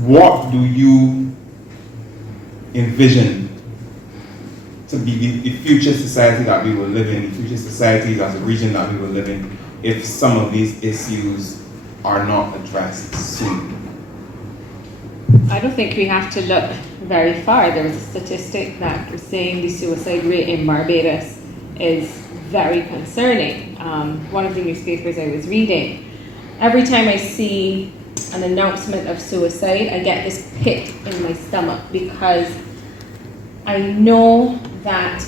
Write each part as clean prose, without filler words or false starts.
what do you envision to be the future society that we will live in, the future societies as a region that we will live in, if some of these issues are not addressed soon? I don't think we have to look very far. There was a statistic that was saying the suicide rate in Barbados is very concerning. One of the newspapers I was reading, every time I see an announcement of suicide, I get this pit in my stomach, because I know that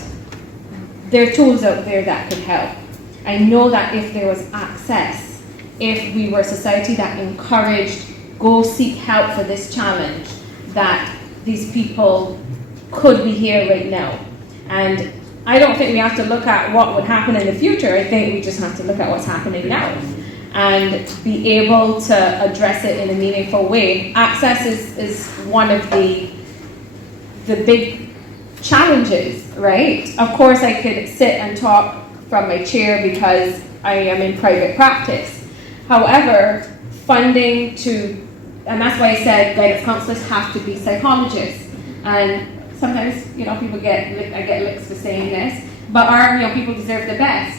there are tools out there that could help. I know that if there was access, if we were a society that encouraged, go seek help for this challenge, that these people could be here right now. And I don't think we have to look at what would happen in the future. I think we just have to look at what's happening now and be able to address it in a meaningful way. Access is one of the big challenges, right? Of course, I could sit and talk from my chair because I am in private practice. However, funding and that's why I said guidance counselors have to be psychologists. And sometimes, people I get licks for saying this, but our people deserve the best.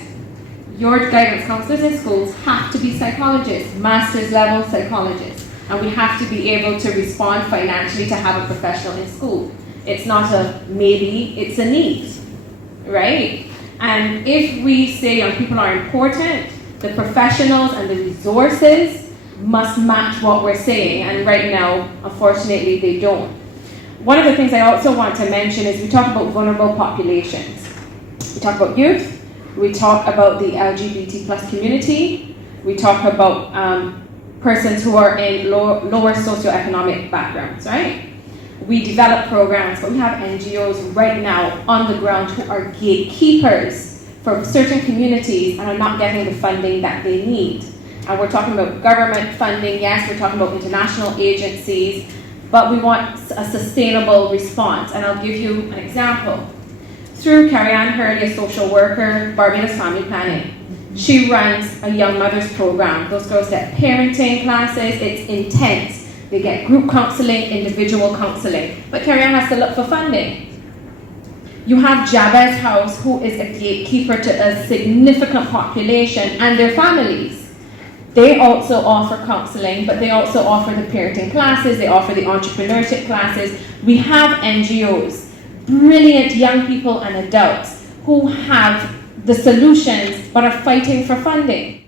Your guidance counselors in schools have to be psychologists, master's level psychologists, and we have to be able to respond financially to have a professional in school. It's not a maybe, it's a need, right? And if we say young people are important, the professionals and the resources must match what we're saying, and right now, unfortunately, they don't. One of the things I also want to mention is we talk about vulnerable populations. We talk about youth, we talk about the LGBT plus community, we talk about persons who are in lower socioeconomic backgrounds, right? We develop programs, but we have NGOs right now on the ground who are gatekeepers for certain communities and are not getting the funding that they need. And we're talking about government funding, yes, we're talking about international agencies, but we want a sustainable response. And I'll give you an example. Through Carrie-Ann Hurley, a social worker, Barbados Family Planning, she runs a young mothers program. Those girls get parenting classes, it's intense. They get group counseling, individual counseling. But Carrie-Ann has to look for funding. You have Jabez House, who is a gatekeeper to a significant population and their families. They also offer counseling, but they also offer the parenting classes, they offer the entrepreneurship classes. We have NGOs, brilliant young people and adults who have the solutions but are fighting for funding.